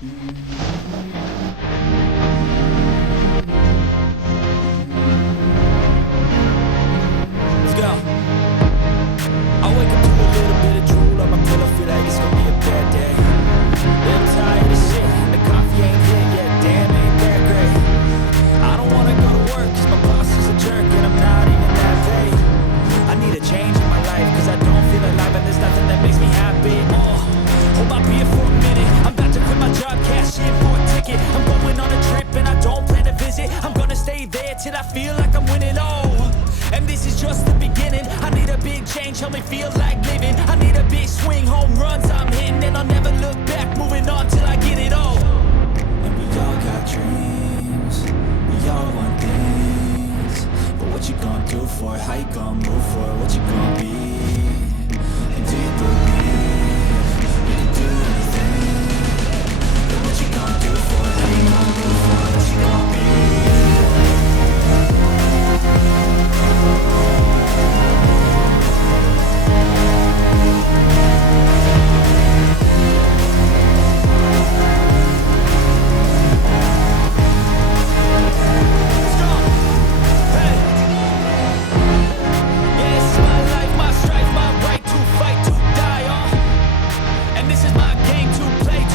Let's go. I wake up to a little bit of drool on my pillow, feel like it's gonna be a bad day. Little tired of shit, the coffee ain't hit yet, damn ain't that great. I don't wanna go to work, cause my boss is a jerk and I'm not even that paid. I need a change in my life, cause I don't feel alive and there's nothing that makes me happy. Hold my beer for a minute, I'm about to quit my job, cash in for a ticket. I'm going on a trip and I don't plan to visit. I'm gonna stay there till I feel like I'm winning, oh. And this is just the beginning, I need a big change, help me feel like living.